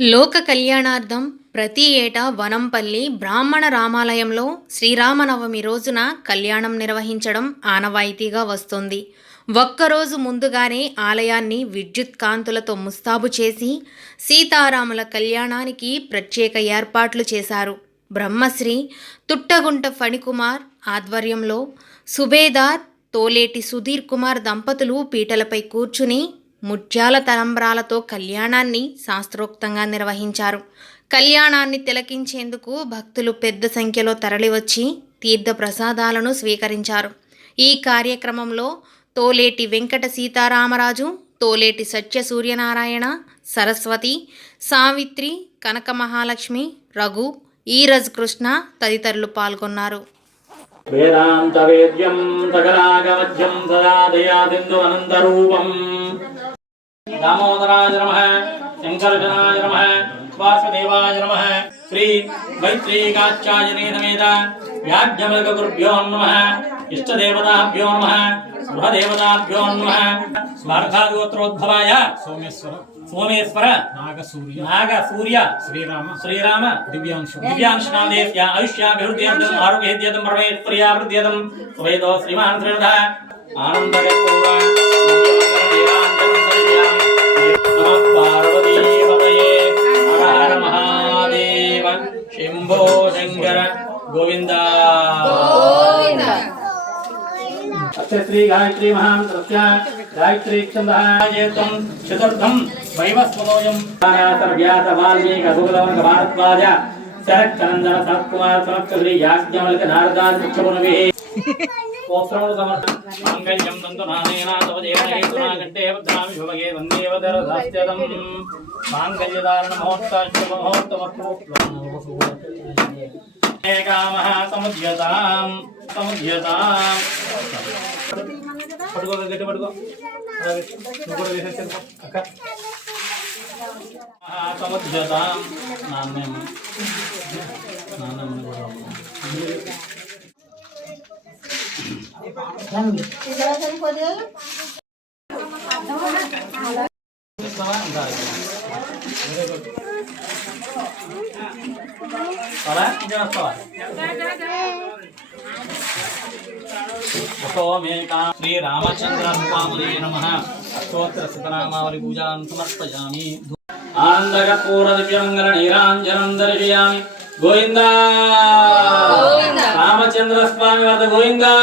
లోక కళ్యాణార్థం ప్రతి ఏటా వనంపల్లి బ్రాహ్మణ రామాలయంలో శ్రీరామనవమి రోజున కళ్యాణం నిర్వహించడం ఆనవాయితీగా వస్తోంది. ఒక్కరోజు ముందుగానే ఆలయాన్ని విద్యుత్ కాంతులతో ముస్తాబు చేసి సీతారాముల కళ్యాణానికి ప్రత్యేక ఏర్పాట్లు చేశారు. బ్రహ్మశ్రీ తుట్టగుంట ఫణికుమార్ ఆధ్వర్యంలో సుబేదార్ తోలేటి సుధీర్ కుమార్ దంపతులు పీటలపై కూర్చుని ముత్యాల తలంబ్రాలతో కళ్యాణాన్ని శాస్త్రోక్తంగా నిర్వహించారు. కళ్యాణాన్ని తిలకించేందుకు భక్తులు పెద్ద సంఖ్యలో తరలివచ్చి తీర్థ ప్రసాదాలను స్వీకరించారు. ఈ కార్యక్రమంలో తోలేటి వెంకట సీతారామరాజు, తోలేటి సత్య సూర్యనారాయణ, సరస్వతి, సావిత్రి, కనక మహాలక్ష్మి, రఘు, ఈరజ్ కృష్ణ తదితరులు పాల్గొన్నారు. వేదాంత వేద్యం సకలాగమధ్యం సదా దయాదిందు అనంతరూపం దామోదరాయ నమః శంకరజనాయ నమః వాసుదేవాయ నమః శ్రీ వైత్రీకాచార్యనే సమేత వ్యాఘ్యమృగ గురుభ్యో నమః ఇష్టదేవతాభ్యో నమః గృహదేవతాభ్యో నమః స్వార్థాగోత్రోద్భవాయ సోమేశ్వర నాగసూర్య శ్రీరామ దివ్యాంశనాదేశ్య ఆయుష్యాభివృద్ధ్యర్థం ఆరోగ్యర్థం ప్రవేత్ప్రియావృద్ధ్యర్థం సువేదో శ్రీమాన్ శ్రీరథ ఆనందకర్పూర హర మహాదేవ శంభో శంకర గోవింద శ్రీ గాయత్రీ మహామంత్రస్య గాయత్రీ ఛందః చతుర్థం వైవస్వతోయం వ్యాస వాల్మీకి అసుగలవనక భారద్వాజ శరత్చందన సత్కుమార్ సమక్ష శ్రీ యాజ్ఞవల్క నారదాది ముఖ్యమునిభిః ఓత్రములు మంగళ్యం దంతునానేన తవ జేన హేతునా కంటే వద్దామి శుభగే వందేవ దరదాస్యదం మాంగళ్యధారణ మహోత్సవమస్తు ఏకామః సముద్యతాం పట్టుకో గట్టి పట్టుకో నువ్వు కూడా వేసేసి అక్క సముద్యతాం నాన్నమ్మ కూడా శ్రీ రామచంద్ర స్వామి నమః స్తోత్ర శతనామావళి పూజాం సమర్పయామి ఆనందకర్పూర దివ్యమంగళ నీరాంజనం దర్శయామి గోవిందా రామచంద్ర స్వామి వద గోవిందా